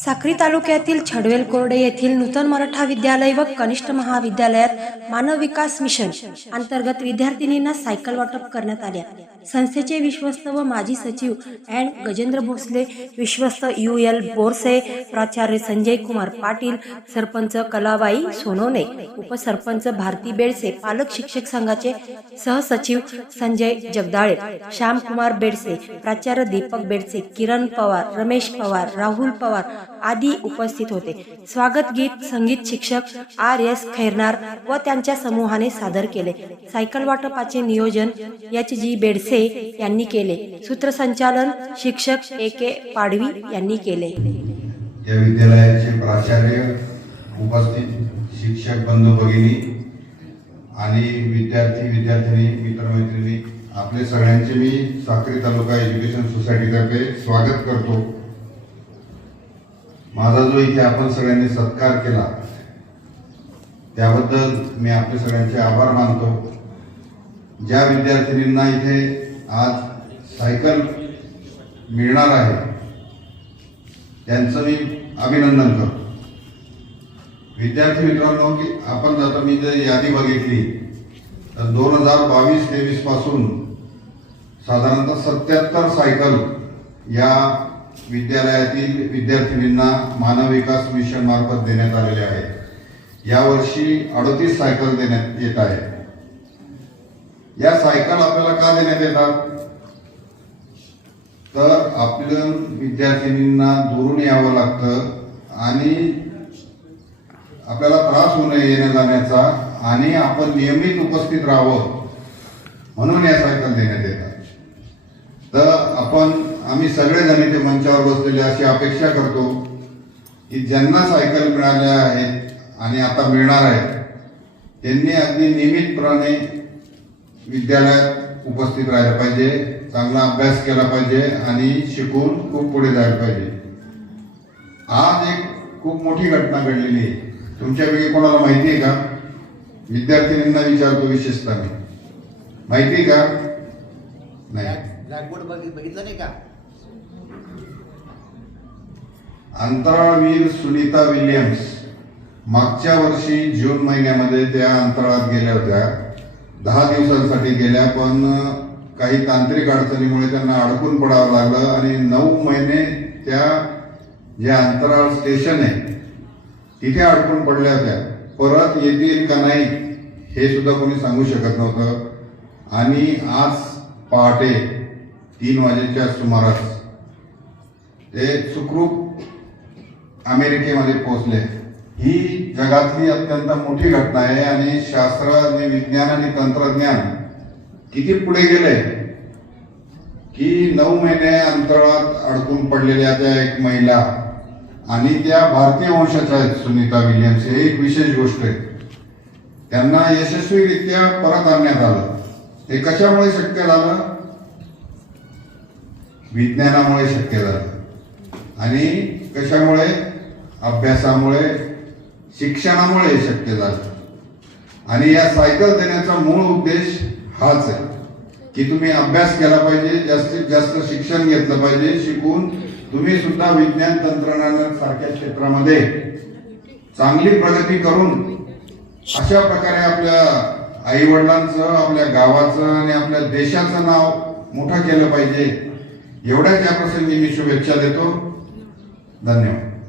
साक्री तालुक्यातील छडवेल कोरडे येथील नूतन मराठा विद्यालय व कनिष्ठ महाविद्यालयात मानव विकास मिशन अंतर्गत विद्यार्थिनींना सायकल वाटप करण्यात आल्या संस्थेचे विश्वस्त व माजी सचिव अँड गजेंद्र भोसले विश्वस्त यू. एल. बोरसे प्राचार्य संजय कुमार पाटील सरपंच कलाबाई सोनवणे उपसरपंच भारती बेडसे पालक शिक्षक संघाचे सहसचिव संजय जगदाळे श्यामकुमार बेडसे प्राचार्य दीपक बेडसे किरण पवार रमेश पवार राहुल पवार आदी उपस्थित होते. स्वागत गीत संगीत शिक्षक आर एस खैरनार व त्यांच्या समूहाने सादर केले. सायकल वाटपाचे नियोजन एच जी बेडसे यांनी केले. सूत्रसंचालन शिक्षक ए के पाडवी यांनी केले. या विद्यालयाचे प्राचार्य उपस्थित शिक्षक बंधू भगिनी आणि विद्यार्थी विद्यार्थिनी मित्रमैत्रिणी आपले सगळ्यांचे मी साक्री तालुका एज्युकेशन सोसायटीतर्फे स्वागत करतो. माझा जो इथे आपण सगळ्यांनी सत्कार केला त्याबद्दल मी आपले सगळ्यांचे आभार मानतो. ज्या विद्यार्थिनींना इथे आज सायकल मिळणार आहे त्यांचं मी अभिनंदन करतो. विद्यार्थी मित्रांनो की आपण जर मी जर यादी बघितली तर दोन हजार बावीस तेवीसपासून साधारणतः सत्याहत्तर सायकल या विद्यालयातील विद्यार्थिनींना मानव विकास मिशन मार्फत देण्यात आलेले आहे. यावर्षी अडतीस सायकल देण्यात येत आहे या सायकल आपल्याला का देण्यात येतात? तर आपल्या विद्यार्थिनींना दुरून यावं लागतं आणि आपल्याला त्रास होऊ नये येण्या जाण्याचा आणि आपण नियमित उपस्थित राहावं म्हणून या सायकल देण्यात येतात. तर आपण आम्ही सगळेजण इथे मंचावर बसलेले अशी अपेक्षा करतो की ज्यांना सायकल मिळाल्या आहेत आणि आता मिळणार आहेत त्यांनी अगदी नियमितपणे विद्यालयात उपस्थित राहायला पाहिजे चांगला अभ्यास केला पाहिजे आणि शिकून खूप पुढे जायला पाहिजे. आज एक खूप मोठी घटना घडलेली आहे. तुमच्यापैकी कोणाला माहिती आहे का? विद्यार्थिनींना विचारतो विशेषतः. मी माहिती आहे का? नाही. ब्लॅकबोर्ड बघितलं नाही का? अंतराळवीर सुनीता विल्यम्स मागच्या वर्षी जून महिन्यामध्ये त्या अंतराळात गेल्या होत्या. दहा दिवसांसाठी गेल्या पण काही तांत्रिक अडचणीमुळे त्यांना अडकून पडावं लागलं आणि नऊ महिने त्या जे अंतराळ स्टेशन आहे तिथे अडकून पडल्या होत्या. परत येतील का नाही हे सुद्धा कोणी सांगू शकत नव्हतं. आणि आज पहाटे तीन वाजेच्या सुमारास ते सुखरूप अमेरिकेमध्ये पोहोचले. ही जगातली अत्यंत मोठी घटना आहे आणि शास्त्र आणि विज्ञान आणि तंत्रज्ञान किती पुढे गेले? की नऊ महिने अंतराळात अडकून पडलेल्या त्या एक महिला आणि त्या भारतीय वंशाच्या आहेत सुनीता विलियम्स. हे एक विशेष गोष्ट आहे. त्यांना यशस्वीरित्या परत आणण्यात आलं. हे कशामुळे शक्य झालं? विज्ञानामुळे शक्य झालं. आणि कशामुळे? अभ्यासामुळे शिक्षणामुळे शक्य झालं. आणि या सायकल देण्याचा मूळ उद्देश हाच आहे की तुम्ही अभ्यास केला पाहिजे जास्तीत जास्त शिक्षण घेतलं पाहिजे शिकून तुम्ही सुद्धा विज्ञान तंत्रज्ञान सारख्या क्षेत्रामध्ये चांगली प्रगती करून अशा प्रकारे आपल्या आई वडिलांचं आपल्या गावाचं आणि आपल्या देशाचं नाव मोठं केलं पाहिजे. एवढ्याच या प्रसंगी मी शुभेच्छा देतो. धन्यवाद.